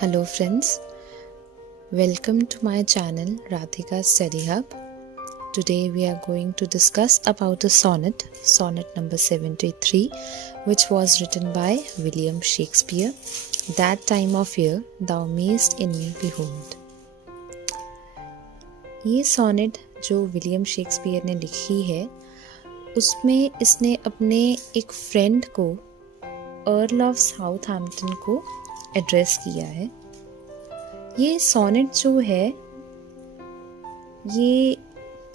Hello friends, welcome to my channel Radhika Study Hub. Today we are going to discuss about a sonnet number 73, which was written by William Shakespeare. That time of year thou mayst in me behold. ये sonnet जो William Shakespeare ने लिखी है उसमें इसने अपने एक friend को अर्ल ऑफ साउथहैम्पटन को एड्रेस किया है। ये सोनेट जो है ये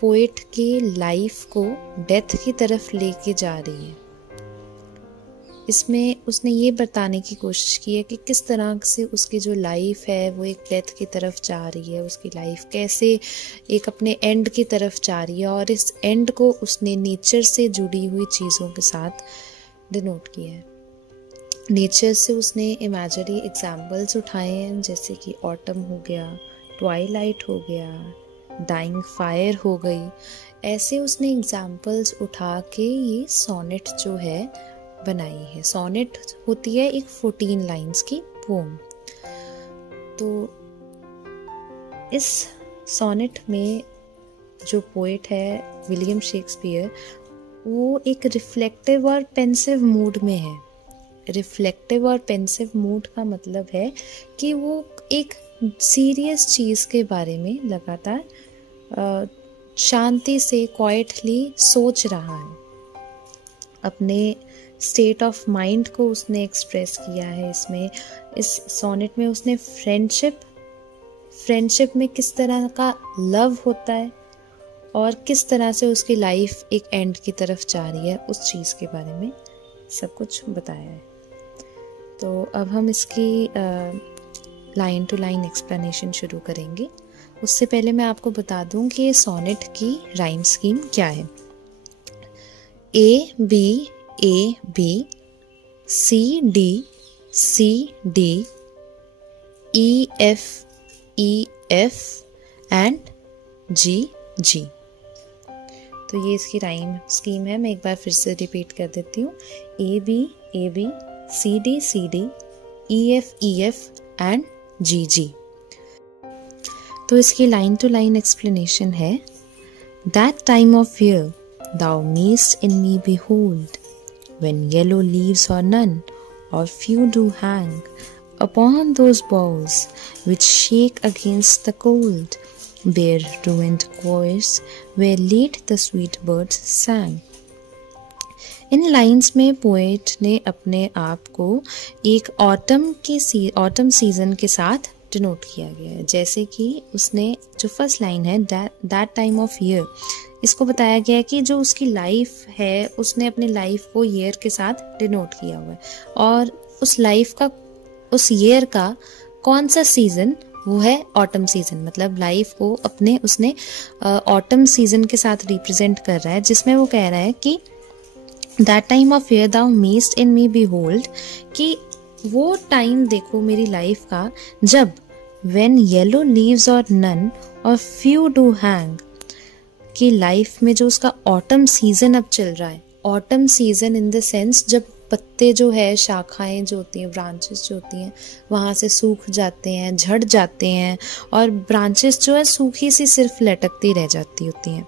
पोएट के लाइफ को डेथ की तरफ लेके जा रही है। इसमें उसने ये बताने की कोशिश की है कि किस तरह से उसकी जो लाइफ है वो एक डेथ की तरफ जा रही है, उसकी लाइफ कैसे एक अपने एंड की तरफ जा रही है, और इस एंड को उसने नेचर से जुड़ी हुई चीज़ों के साथ डिनोट किया है। नेचर से उसने इमेजिनरी एग्जाम्पल्स उठाए हैं, जैसे कि ऑटम हो गया, ट्वाइलाइट हो गया, डाइंग फायर हो गई। ऐसे उसने एग्जाम्पल्स उठा के ये सोनेट जो है बनाई है। सोनेट होती है एक 14 लाइन्स की पोम। तो इस सोनेट में जो पोएट है विलियम शेक्सपियर वो एक रिफ्लेक्टिव और पेंसिव मूड में है। रिफ्लेक्टिव और पेंसिव मूड का है कि वो एक सीरियस चीज़ के बारे में लगातार शांति से क्वाइटली सोच रहा है। अपने स्टेट ऑफ माइंड को उसने एक्सप्रेस किया है इसमें। इस सोनेट में उसने फ्रेंडशिप में किस तरह का लव होता है और किस तरह से उसकी लाइफ एक एंड की तरफ जा रही है, उस चीज़ के बारे में सब कुछ बताया है। तो अब हम इसकी लाइन टू लाइन एक्सप्लेनेशन शुरू करेंगे। उससे पहले मैं आपको बता दूं कि ये सोनेट की राइम स्कीम क्या है। A B C D E F and G। तो ये इसकी राइम स्कीम है। मैं एक बार फिर से रिपीट कर देती हूँ। A B C D E F and G। तो इसकी लाइन टू लाइन एक्सप्लेनेशन है। That time of year thou mayst in me behold, when yellow leaves or none or few do hang upon those boughs which shake against the cold, bare ruined choirs where late the sweet birds sang। In lines में poet ने अपने आप को एक autumn season के साथ denote किया गया है। जैसे कि उसने जो फर्स्ट लाइन है दैट टाइम ऑफ ईयर, इसको बताया गया है कि जो उसकी लाइफ है उसने अपने लाइफ को ईयर के साथ डिनोट किया हुआ है, और उस लाइफ का उस ईयर का कौन सा सीजन, वो है ऑटम सीजन। मतलब लाइफ को अपने उसने ऑटम सीजन के साथ रिप्रेजेंट कर रहा है, जिसमें वो कह रहा है कि that time of year thou mayst in me behold, कि वो टाइम देखो मेरी लाइफ का जब when yellow leaves or none or few do hang, कि लाइफ में जो उसका ऑटम सीजन अब चल रहा है। Autumn season in the sense जब पत्ते जो है, शाखाएं जो होती हैं, ब्रांचेस जो होती हैं, वहाँ से सूख जाते हैं, झड़ जाते हैं, और ब्रांचेस जो है सूखी सी सिर्फ लटकती रह जाती होती हैं।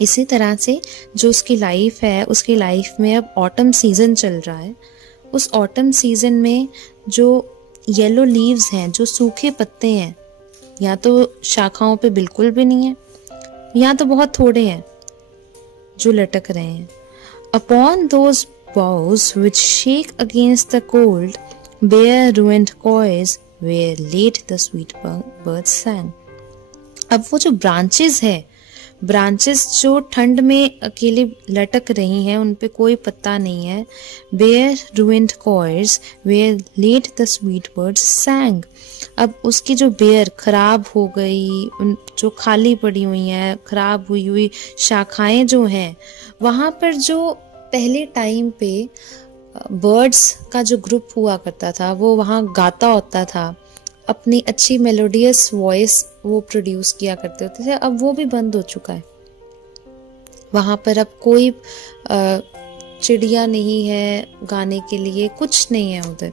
इसी तरह से जो उसकी लाइफ है, उसकी लाइफ में अब ऑटम सीजन चल रहा है। उस ऑटम सीजन में जो येलो लीव्स हैं, जो सूखे पत्ते हैं, या तो शाखाओं पे बिल्कुल भी नहीं है या तो बहुत थोड़े हैं जो लटक रहे हैं। Upon those boughs which shake against the cold, bare ruined coys where late the sweet birds sang। अब वो जो ब्रांचेस जो ठंड में अकेले लटक रही हैं, उन पे कोई पत्ता नहीं है। bare ruined coys where late the sweet birds sang। अब उसकी जो बेयर खराब हो गई, उन जो खाली पड़ी हुई हैं, खराब हुई शाखाएं जो हैं, वहाँ पर जो पहले टाइम पे बर्ड्स का जो ग्रुप हुआ करता था वो वहाँ गाता होता था, अपनी अच्छी मेलोडियस वॉइस वो प्रोड्यूस किया करते होते थे। अब वो भी बंद हो चुका है। वहाँ पर अब कोई चिड़िया नहीं है गाने के लिए, कुछ नहीं है उधर।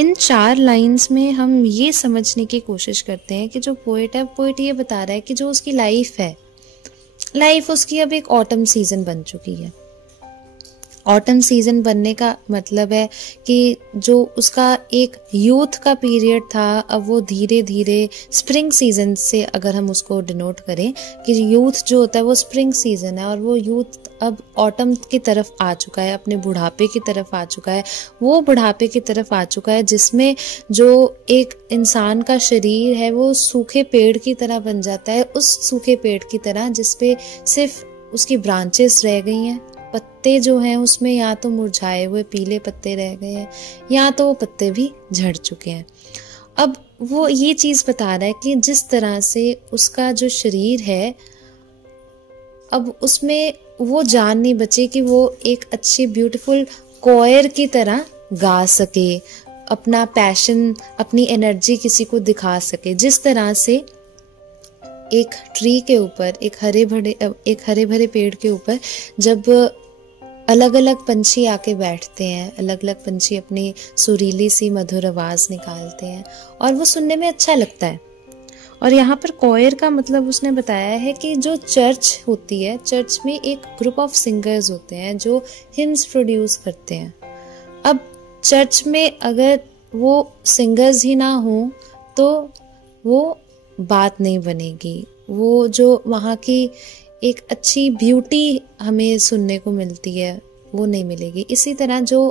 इन 4 लाइंस में हम ये समझने की कोशिश करते हैं कि जो पोएट है, पोएट ये बता रहा है कि जो उसकी लाइफ है, लाइफ उसकी अब एक ऑटम सीजन बन चुकी है। ऑटम सीजन बनने का मतलब है कि जो उसका एक यूथ का पीरियड था, अब वो धीरे धीरे स्प्रिंग सीजन से, अगर हम उसको डिनोट करें कि यूथ जो होता है वो स्प्रिंग सीजन है, और वो यूथ अब ऑटम की तरफ आ चुका है, अपने बुढ़ापे की तरफ आ चुका है। वो बुढ़ापे की तरफ आ चुका है जिसमें जो एक इंसान का शरीर है वो सूखे पेड़ की तरह बन जाता है, उस सूखे पेड़ की तरह जिसपे सिर्फ उसकी ब्रांचेस रह गई हैं। पत्ते जो हैं उसमें या तो मुरझाए हुए पीले पत्ते रह गए हैं, या तो वो पत्ते भी झड़ चुके हैं। अब वो ये चीज़ बता रहा है कि जिस तरह से उसका जो शरीर है, अब उसमें वो जान नहीं बची कि वो एक अच्छी ब्यूटीफुल कोयर की तरह गा सके, अपना पैशन, अपनी एनर्जी किसी को दिखा सके। जिस तरह से एक ट्री के ऊपर, एक हरे भरे पेड़ के ऊपर जब अलग अलग पंछी आके बैठते हैं, अलग अलग पंछी अपनी सुरीली सी मधुर आवाज निकालते हैं और वो सुनने में अच्छा लगता है। और यहाँ पर कोयर का मतलब उसने बताया है कि जो चर्च होती है, चर्च में एक ग्रुप ऑफ सिंगर्स होते हैं जो हिम्स प्रोड्यूस करते हैं। अब चर्च में अगर वो सिंगर्स ही ना हो तो वो बात नहीं बनेगी, वो जो वहाँ की एक अच्छी ब्यूटी हमें सुनने को मिलती है वो नहीं मिलेगी। इसी तरह जो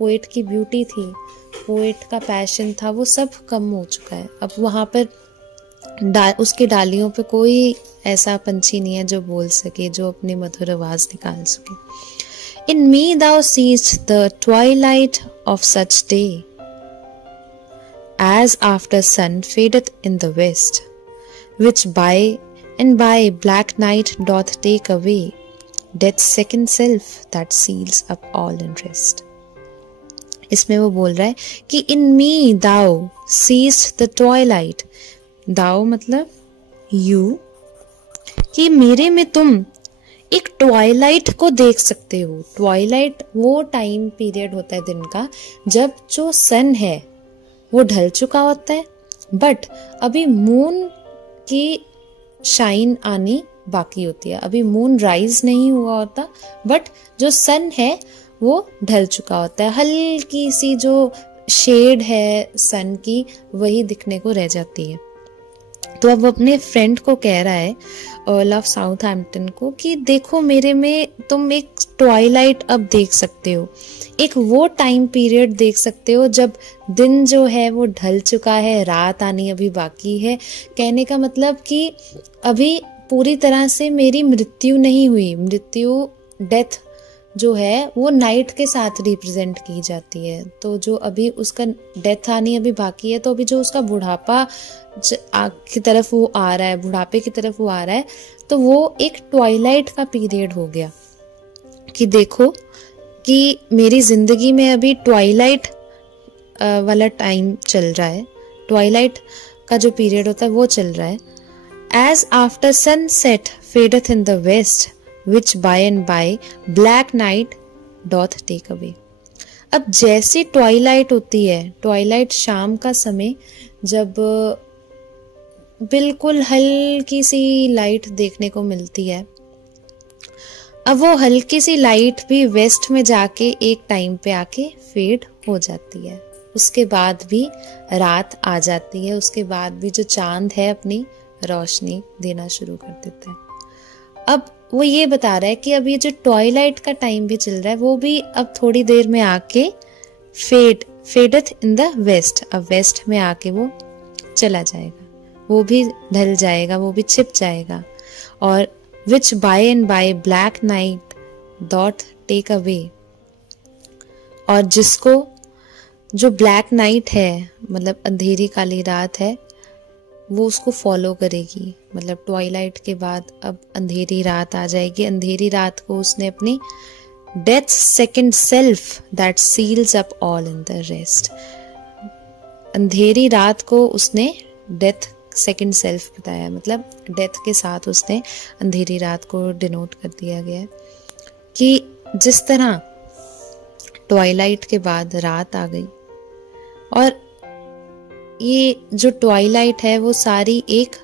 पोएट की ब्यूटी थी, पोएट का पैशन था, वो सब कम हो चुका है। अब वहाँ पर उसकी डालियों पे कोई ऐसा पंछी नहीं है जो बोल सके, जो अपनी मधुर आवाज निकाल सके। In me thou seest the twilight of such day, as after sun fadeth in the west, which by and by black night doth take away death's second self that seals up all in rest। इसमें वो बोल रहा है कि in me thou seest the twilight, दाओ मतलब you, कि मेरे में तुम एक ट्वाइलाइट को देख सकते हो। ट्वाइलाइट वो टाइम पीरियड होता है दिन का जब जो सन है वो ढल चुका होता है, बट अभी मून की शाइन आनी बाकी होती है। अभी मून राइज नहीं हुआ होता, बट जो सन है वो ढल चुका होता है। हल्की सी जो शेड है सन की वही दिखने को रह जाती है। तो अब अपने फ्रेंड को कह रहा है, अर्ल ऑफ साउथहैम्पटन को, कि देखो मेरे में तुम एक ट्वाइलाइट अब देख सकते हो, एक वो टाइम पीरियड देख सकते हो जब दिन जो है वो ढल चुका है, रात आनी अभी बाकी है। कहने का मतलब कि अभी पूरी तरह से मेरी मृत्यु नहीं हुई। मृत्यु, डेथ जो है वो नाइट के साथ रिप्रेजेंट की जाती है। तो जो अभी उसका डेथ आनी अभी बाकी है, तो अभी जो उसका बुढ़ापा की तरफ वो आ रहा है, बुढ़ापे की तरफ वो आ रहा है, तो वो एक ट्वाइलाइट का पीरियड हो गया कि देखो कि मेरी जिंदगी में अभी ट्वाइलाइट वाला टाइम चल रहा है, ट्वाइलाइट का जो पीरियड होता है वो चल रहा है। एज आफ्टर सनसेट फेडeth in the west, which by and by black night doth take away। अब जैसे ट्वाइलाइट होती है, ट्वाइलाइट शाम का समय जब बिल्कुल हल्की सी लाइट देखने को मिलती है, अब वो हल्की सी लाइट भी वेस्ट में जाके एक टाइम पे आके फेड हो जाती है। उसके बाद भी रात आ जाती है, उसके बाद भी जो चांद है अपनी रोशनी देना शुरू कर देता है। अब वो ये बता रहा है कि अब ये जो ट्वाइलाइट का टाइम भी चल रहा है वो भी अब थोड़ी देर में आके फेडeth इन द वेस्ट, अब वेस्ट में आके वो चला जाएगा, वो भी ढल जाएगा, वो भी छिप जाएगा। और which by and by black night doth take away, और जिसको जो ब्लैक नाइट है मतलब अंधेरी काली रात है वो उसको फॉलो करेगी। मतलब ट्वाइलाइट के बाद अब अंधेरी रात आ जाएगी। अंधेरी रात को उसने अपनी death second self that seals up all in the rest, अंधेरी रात को उसने डेथ सेकंड सेल्फ बताया, मतलब डेथ के साथ उसने अंधेरी रात को डिनोट कर दिया गया है कि जिस तरह ट्वाइलाइट के बाद रात आ गई, और ये जो ट्वाइलाइट है वो सारी एक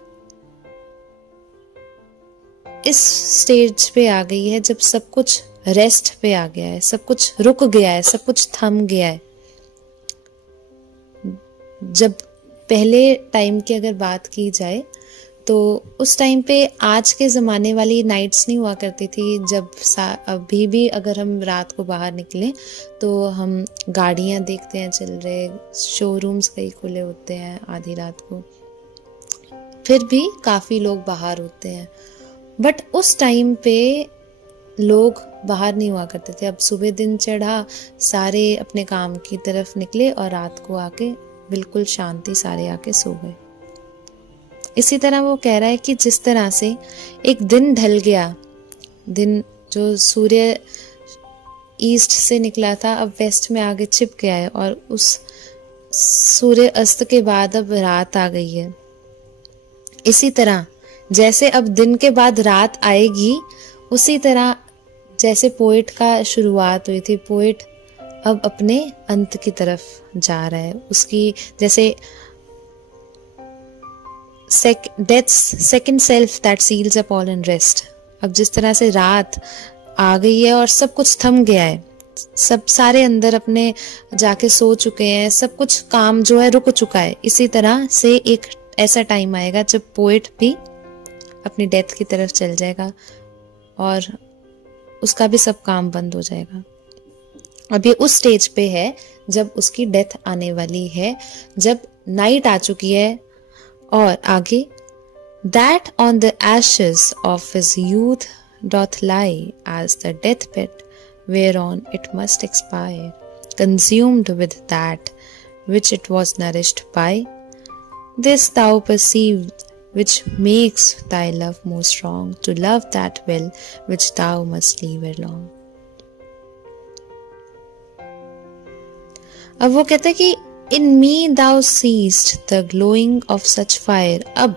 इस स्टेज पे आ गई है जब सब कुछ रेस्ट पे आ गया है, सब कुछ रुक गया है, सब कुछ थम गया है। जब पहले टाइम की अगर बात की जाए तो उस टाइम पे आज के ज़माने वाली नाइट्स नहीं हुआ करती थी। जब अभी भी अगर हम रात को बाहर निकलें तो हम गाड़ियाँ देखते हैं चल रहे, शोरूम्स कई खुले होते हैं आधी रात को, फिर भी काफ़ी लोग बाहर होते हैं। बट उस टाइम पे लोग बाहर नहीं हुआ करते थे। अब सुबह दिन चढ़ा, सारे अपने काम की तरफ निकले और रात को आके बिल्कुल शांति सारे आके सो गए। इसी तरह वो कह रहा है कि जिस तरह से एक दिन ढल गया, दिन जो सूर्य ईस्ट से निकला था अब वेस्ट में आगे छिप गया है और उस सूर्य अस्त के बाद अब रात आ गई है। इसी तरह जैसे अब दिन के बाद रात आएगी, उसी तरह जैसे पोएट का शुरुआत हुई थी, पोएट अब अपने अंत की तरफ जा रहा है। उसकी जैसे death's second self that seals up all in rest. अब जिस तरह से रात आ गई है और सब कुछ थम गया है, सब सारे अंदर अपने जाके सो चुके हैं, सब कुछ काम जो है रुक चुका है, इसी तरह से एक ऐसा टाइम आएगा जब पोएट भी अपनी डेथ की तरफ चल जाएगा और उसका भी सब काम बंद हो जाएगा। अभी उस स्टेज पे है जब उसकी डेथ आने वाली है, जब नाइट आ चुकी है। और आगे, that on the ashes of his youth doth lie as the deathbed whereon it must expire, consumed with that which it was nourished by. This thou perceived, which makes thy love more strong, to love that well which thou must leave along. अब वो कहता है कि In me thou seest the glowing of such fire. अब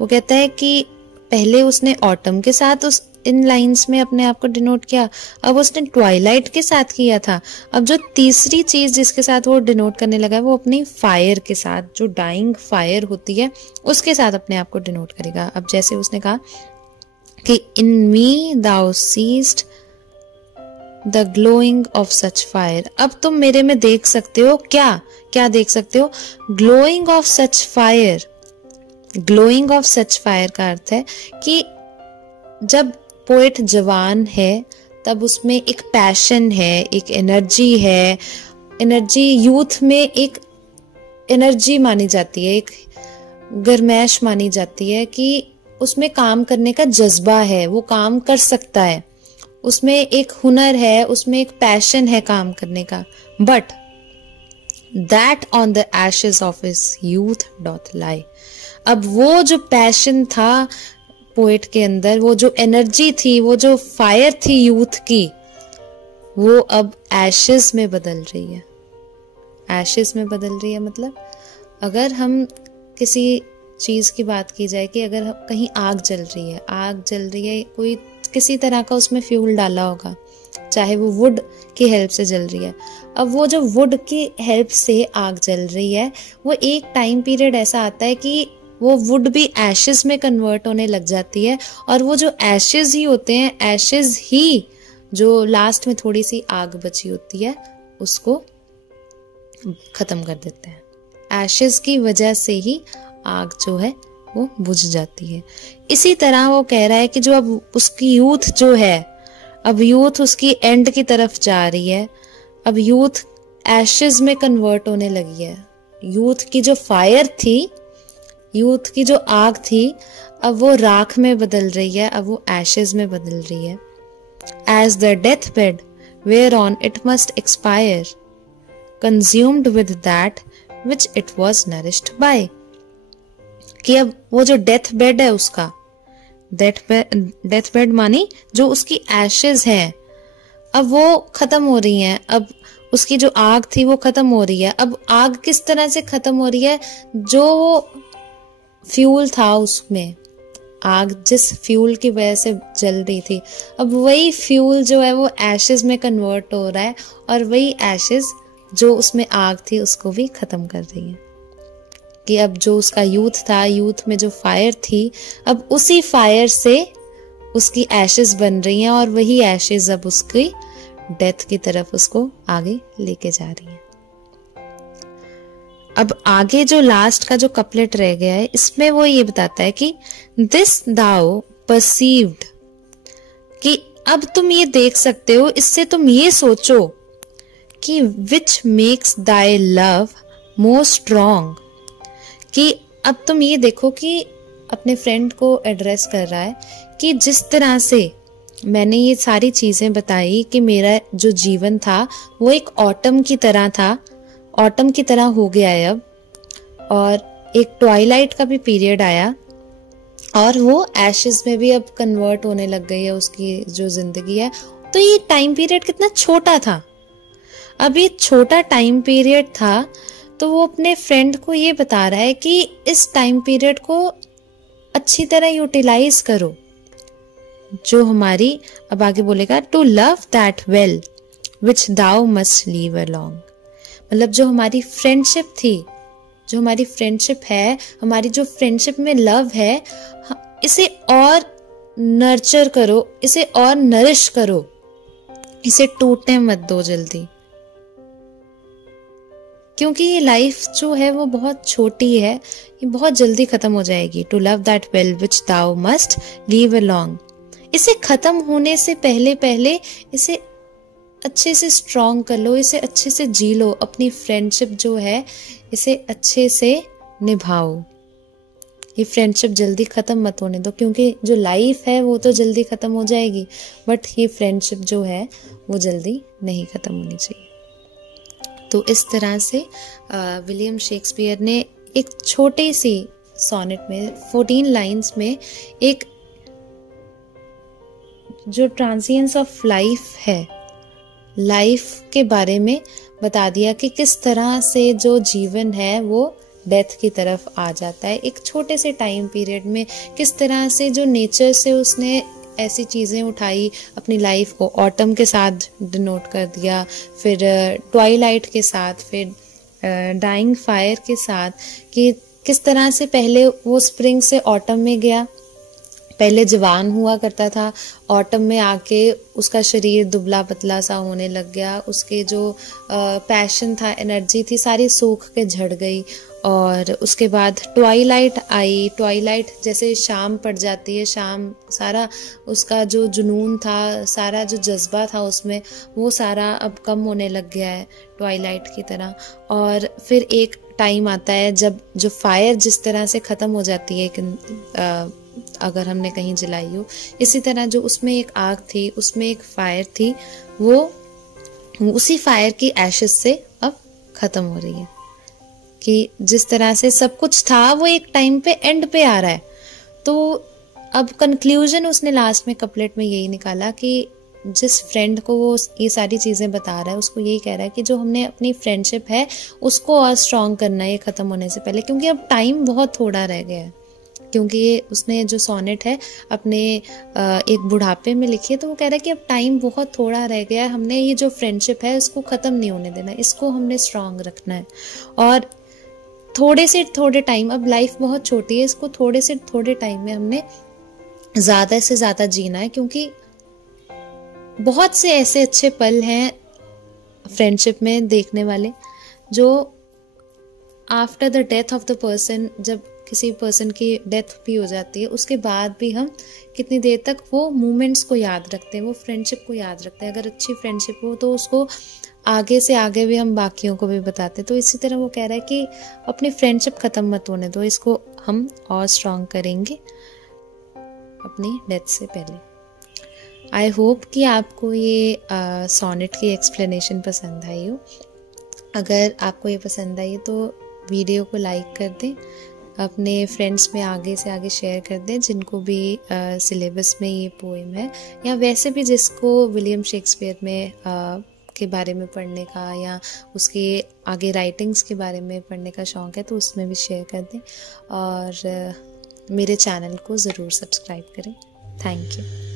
वो कहता है कि पहले उसने ऑटम के साथ उस इन लाइंस में अपने आप को डिनोट किया, अब उसने ट्वाइलाइट के साथ किया था। अब जो तीसरी चीज जिसके साथ वो डिनोट करने लगा है वो अपनी फायर के साथ, जो डाइंग फायर होती है उसके साथ अपने आप को डिनोट करेगा। अब जैसे उसने कहा कि in me thou seest the glowing of such fire. अब तुम मेरे में देख सकते हो क्या क्या देख सकते हो? Glowing of such fire. Glowing of such fire का अर्थ है कि जब पोएट जवान है तब उसमें एक पैशन है, एक एनर्जी है। एनर्जी यूथ में एक एनर्जी मानी जाती है, एक गर्मैश मानी जाती है कि उसमें काम करने का जज्बा है, वो काम कर सकता है, उसमें एक हुनर है, उसमें एक पैशन है काम करने का। But that on the ashes of his youth doth lie. अब वो जो पैशन था पोएट के अंदर, वो जो एनर्जी थी, वो जो फायर थी यूथ की, वो अब एशेस में बदल रही है। एशेस में बदल रही है मतलब अगर हम किसी चीज की बात की जाए कि अगर कहीं आग जल रही है, आग जल रही है, कोई किसी तरह का उसमें फ्यूल डाला होगा, चाहे वो वुड की हेल्प से जल रही है। अब वो जो वुड की हेल्प से आग जल रही है, वो एक टाइम पीरियड ऐसा आता है कि वो वुड भी एशेस में कन्वर्ट होने लग जाती है, और वो जो एशेस ही होते हैं, एशेस ही जो लास्ट में थोड़ी सी आग बची होती है उसको खत्म कर देते हैं। एशेस की वजह से ही आग जो है वो बुझ जाती है। इसी तरह वो कह रहा है कि जो अब उसकी यूथ जो है, अब यूथ उसकी एंड की तरफ जा रही है, अब यूथ एशेस में कन्वर्ट होने लगी है। यूथ की जो फायर थी, यूथ की जो आग थी, अब वो राख में बदल रही है, अब वो एशेस में बदल रही है। As the deathbed whereon it must expire, consumed with that which it was nourished by. कि अब वो जो डेथ बेड है उसका, डेथ बेड मानी जो उसकी एशेस हैं, अब वो खत्म हो रही हैं। अब उसकी जो आग थी वो खत्म हो रही है। अब आग किस तरह से खत्म हो रही है? जो वो फ्यूल था उसमें, आग जिस फ्यूल की वजह से जल रही थी, अब वही फ्यूल जो है वो एशेस में कन्वर्ट हो रहा है और वही एशेस जो उसमें आग थी उसको भी ख़त्म कर रही है। कि अब जो उसका यूथ था, यूथ में जो फायर थी, अब उसी फायर से उसकी एशेस बन रही हैं और वही एशेस अब उसकी डेथ की तरफ उसको आगे लेके जा रही हैं। अब आगे जो लास्ट का जो कपलेट रह गया है, इसमें वो ये बताता है कि दिस दाउ परसीव्ड, कि अब तुम ये देख सकते हो, इससे तुम ये सोचो कि which makes thy love more strong, कि अब तुम ये देखो कि अपने फ्रेंड को एड्रेस कर रहा है कि जिस तरह से मैंने ये सारी चीजें बताई कि मेरा जो जीवन था वो एक ऑटम की तरह था, ऑटम की तरह हो गया है अब, और एक ट्वाइलाइट का भी पीरियड आया और वो एशेस में भी अब कन्वर्ट होने लग गई है उसकी जो जिंदगी है। तो ये टाइम पीरियड कितना छोटा था। अब ये छोटा टाइम पीरियड था तो वो अपने फ्रेंड को ये बता रहा है कि इस टाइम पीरियड को अच्छी तरह यूटिलाइज करो, जो हमारी, अब आगे बोलेगा, to love that well which thou must leave along, मतलब जो हमारी फ्रेंडशिप थी, जो हमारी फ्रेंडशिप है, हमारी जो फ्रेंडशिप में लव है, इसे और नर्चर करो, इसे और नरिश करो, इसे टूटने मत दो जल्दी, क्योंकि ये लाइफ जो है वो बहुत छोटी है, ये बहुत जल्दी खत्म हो जाएगी। To love that well which thou must leave along, इसे खत्म होने से पहले पहले इसे अच्छे से स्ट्रॉन्ग कर लो, इसे अच्छे से जी लो, अपनी फ्रेंडशिप जो है इसे अच्छे से निभाओ। ये फ्रेंडशिप जल्दी खत्म मत होने दो, क्योंकि जो लाइफ है वो तो जल्दी खत्म हो जाएगी, बट ये फ्रेंडशिप जो है वो जल्दी नहीं खत्म होनी चाहिए। तो इस तरह से विलियम शेक्सपियर ने एक छोटी सी सोनेट में 14 लाइंस में एक जो ट्रांजिएंस ऑफ लाइफ है, लाइफ के बारे में बता दिया कि किस तरह से जो जीवन है वो डेथ की तरफ आ जाता है एक छोटे से टाइम पीरियड में, किस तरह से जो नेचर से उसने ऐसी चीज़ें उठाई, अपनी लाइफ को ऑटम के साथ डिनोट कर दिया, फिर ट्वाइलाइट के साथ, फिर डाइंग फायर के साथ, कि किस तरह से पहले वो स्प्रिंग से ऑटम में गया, पहले जवान हुआ करता था, ऑटम में आके उसका शरीर दुबला पतला सा होने लग गया, उसके जो पैशन था, एनर्जी थी, सारी सूख के झड़ गई। और उसके बाद ट्वाइलाइट आई, ट्वाइलाइट जैसे शाम पड़ जाती है, शाम सारा उसका जो जुनून था, सारा जो जज्बा था उसमें, वो सारा अब कम होने लग गया है ट्वाइलाइट की तरह। और फिर एक टाइम आता है जब जो फायर जिस तरह से ख़त्म हो जाती है अगर हमने कहीं जलाई हो, इसी तरह जो उसमें एक आग थी, उसमें एक फायर थी, वो उसी फायर की एशेस से अब ख़त्म हो रही है। कि जिस तरह से सब कुछ था वो एक टाइम पे एंड पे आ रहा है। तो अब कंक्लूजन उसने लास्ट में कपलेट में यही निकाला कि जिस फ्रेंड को वो ये सारी चीज़ें बता रहा है, उसको यही कह रहा है कि जो हमने अपनी फ्रेंडशिप है उसको और स्ट्रॉन्ग करना है ये ख़त्म होने से पहले, क्योंकि अब टाइम बहुत थोड़ा रह गया है। क्योंकि ये उसने जो सोनेट है अपने एक बुढ़ापे में लिखी है, तो वो कह रहा है कि अब टाइम बहुत थोड़ा रह गया है, हमने ये जो फ्रेंडशिप है इसको ख़त्म नहीं होने देना, इसको हमने स्ट्रॉन्ग रखना है। और थोड़े से थोड़े टाइम, अब लाइफ बहुत छोटी है, इसको थोड़े से थोड़े टाइम में हमने ज़्यादा से ज़्यादा जीना है, क्योंकि बहुत से ऐसे अच्छे पल हैं फ्रेंडशिप में देखने वाले, जो after the death of the person, जब किसी पर्सन की डेथ भी हो जाती है उसके बाद भी हम कितनी देर तक वो मोमेंट्स को याद रखते हैं, वो फ्रेंडशिप को याद रखते हैं। अगर अच्छी फ्रेंडशिप हो तो उसको आगे से आगे भी हम बाकियों को भी बताते। तो इसी तरह वो कह रहा है कि अपनी फ्रेंडशिप ख़त्म मत होने दो, इसको हम और स्ट्रॉन्ग करेंगे अपनी डेथ से पहले। आई होप कि आपको ये सोनेट की एक्सप्लेनेशन पसंद आई हो। अगर आपको ये पसंद आई तो वीडियो को लाइक कर दें, अपने फ्रेंड्स में आगे से आगे शेयर कर दें जिनको भी सिलेबस में ये पोएम है, या वैसे भी जिसको विलियम शेक्सपियर में के बारे में पढ़ने का या उसके आगे राइटिंग्स के बारे में पढ़ने का शौक़ है तो उसमें भी शेयर कर दें। और मेरे चैनल को ज़रूर सब्सक्राइब करें। Thank you.